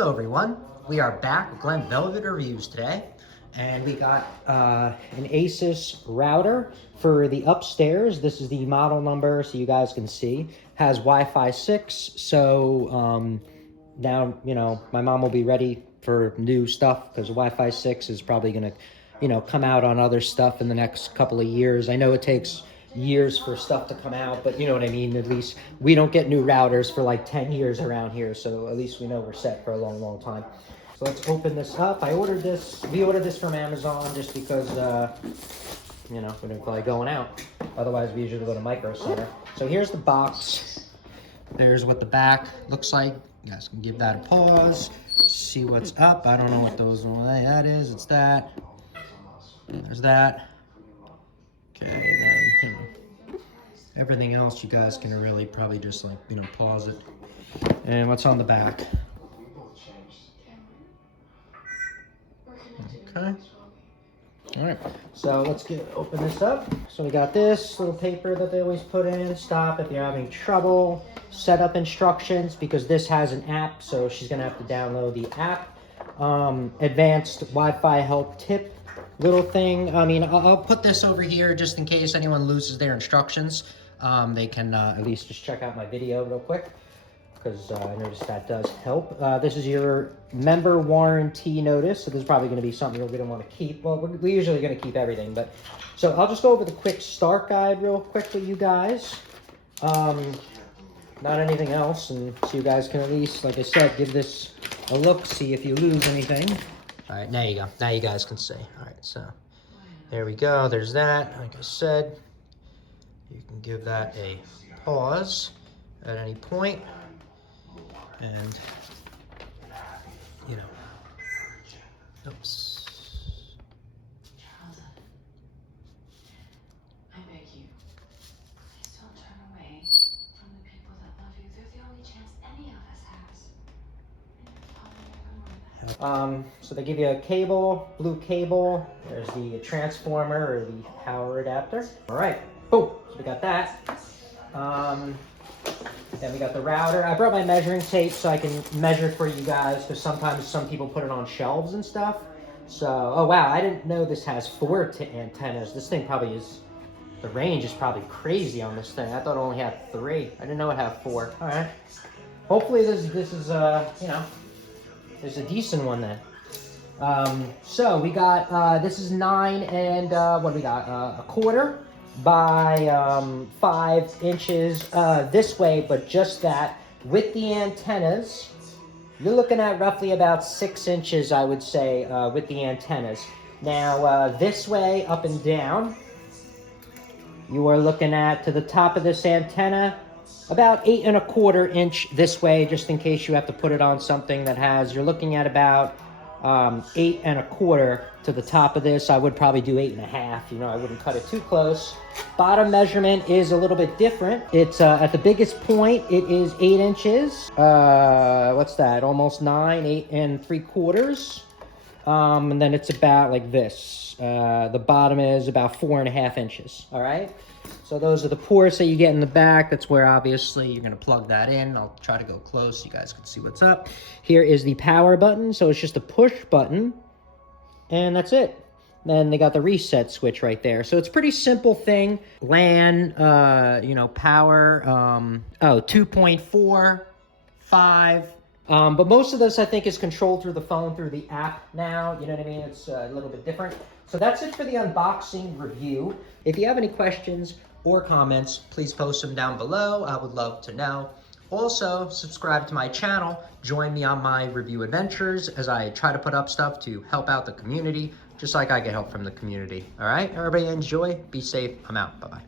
Hello everyone, we are back with Glenn Velvet Reviews today, and we got an ASUS router for the upstairs. This is the model number so you guys can see. Has Wi-Fi 6, so now, you know, my mom will be ready for new stuff because Wi-Fi 6 is probably going to, you know, come out on other stuff in the next couple of years. I know it takes years for stuff to come out, but you know what I mean. At least we don't get new routers for like 10 years around here, so at least we know we're set for a long time. So let's open this up. We ordered this from Amazon just because you know, we didn't feel like going out. Otherwise we usually go to Micro Center. So here's the box. There's what the back looks like. You guys can give that a pause, see what's up. I don't know what those, that is. It's that. There's that. Okay, then everything else you guys can really probably just, like, you know, pause it. And what's on the back? Okay. All right, so let's open this up. So we got this little paper that they always put in. Stop if you're having trouble. Setup instructions, because this has an app, so she's gonna have to download the app. Advanced Wi-Fi help tip little thing. I mean, I'll put this over here just in case anyone loses their instructions. They can at least just check out my video real quick, because I noticed that does help. This is your member warranty notice, so this is probably going to be something you're going to want to keep. Well, we're usually going to keep everything, but so I'll just go over the quick start guide real quick with you guys. Not anything else, and so you guys can at least, like I said, give this a look, see if you lose anything. All right, there you go. Now you guys can see. All right, so there we go. There's that. Like I said, you can give that a pause at any point. And, you know, oops. Charles, I beg you, please don't turn away from the people that love you. They're the only chance any of us has. So they give you a cable, blue cable. There's the transformer or the power adapter. All right, boom. So we got that. Then we got the router. I brought my measuring tape so I can measure for you guys, because sometimes some people put it on shelves and stuff. So, oh wow, I didn't know this has 4 antennas. This thing probably is, the range is probably crazy on this thing. I thought it only had 3. I didn't know it had 4. All right. Hopefully this is you know, there's a decent one then. So we got, this is 9 and, what do we got? A quarter by 5 inches this way, but just that with the antennas. You're looking at roughly about 6 inches, I would say, with the antennas. Now, this way, up and down, you are looking at, to the top of this antenna, about 8 1/4 inch this way, just in case you have to put it on something that has, you're looking at about 8 1/4 to the top of this. I would probably do 8 1/2. You know, I wouldn't cut it too close. Bottom measurement is a little bit different. It's at the biggest point, it is 8 inches. What's that? Almost 9, 8 3/4. And then it's about like this. The bottom is about 4 1/2 inches. All right. So those are the ports that you get in the back. That's where obviously you're going to plug that in. I'll try to go close so you guys can see what's up. Here is the power button. So it's just a push button. And that's it. Then they got the reset switch right there. So it's a pretty simple thing. LAN, you know, power, 2.4, 5. But most of this, I think, is controlled through the phone, through the app now. You know what I mean? It's a little bit different. So that's it for the unboxing review. If you have any questions or comments, please post them down below. I would love to know. Also, subscribe to my channel. Join me on my review adventures as I try to put up stuff to help out the community, just like I get help from the community. All right, everybody enjoy. Be safe. I'm out. Bye-bye.